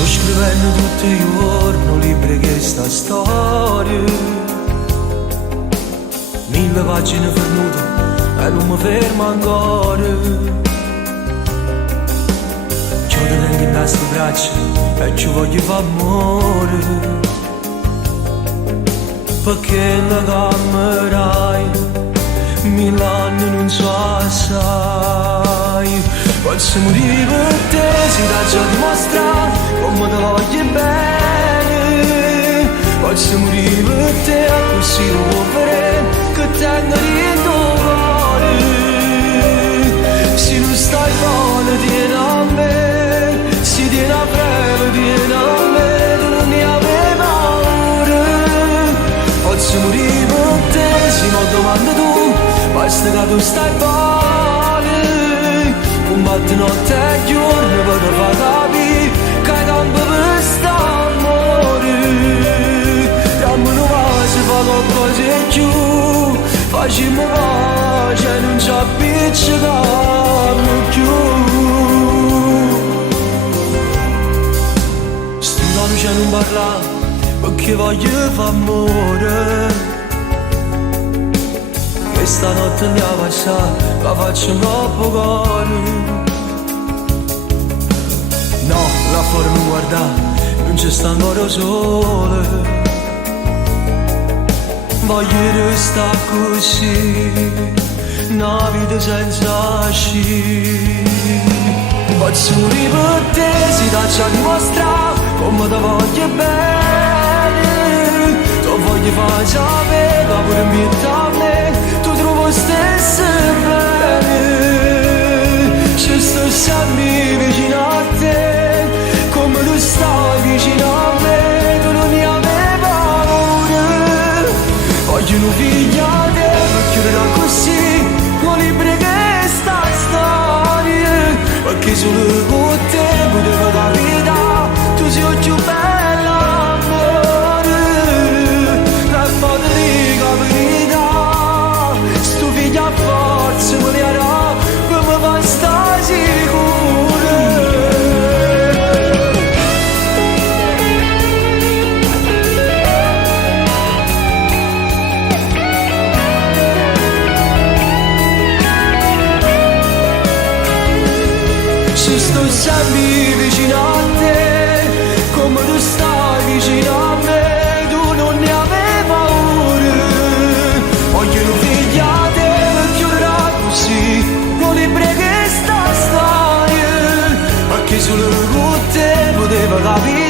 Sto scrivendo tutti i giorni libri che sta storia, 1000 pagine perdute e non mi fermo ancora. Ci ho tengo in queste braccia e ci voglio fare amore, perché la camerai 1000 anni non so assai. Posso morire per te, si dà già dimostrare come te voglio bene. Posso morire per te, così lo può vedere che tengo dentro il cuore. Se non stai buono tieni a me, se tieni a breve tieni a me, tu non mi avevi paura. Posso morire per te, se non domanda tu, basta che tu stai buono. Combatti notte e giorno per far capire che hai campo per st'amore. Dammi una base, fa qualcosa in più, facciamo pace e non ci appiccichiamo più. Sto c'è non parlare perché voglio fare amore. Questa notte andiamo a passare, la faccio troppo cuore. No, là fuori non guardare, non ci sta ancora sole. Voglio restare così, una vita senza sci. Posso morire per te, si dà già dimostrare come ti voglio bene. Ti voglio fare sapere, ma pure mi me. Stesse bene, ci sto sempre vicino a te, come tu stai vicino a me, tu non mi avevi paura. Voglio un figlio a te, per chiudere così, non libri che sta storia, perché solo con te potevo la vita, tu sei più bella amore, e poi ti dico la verità. Figlia a forza mi darà come va sta sicura. Se sto sempre vicino a te, come tu stai vicino a me, tu non ne avevi paura. Voglio un figlio a te, sì, non libri che sta storia, perché solo con te poteva capire.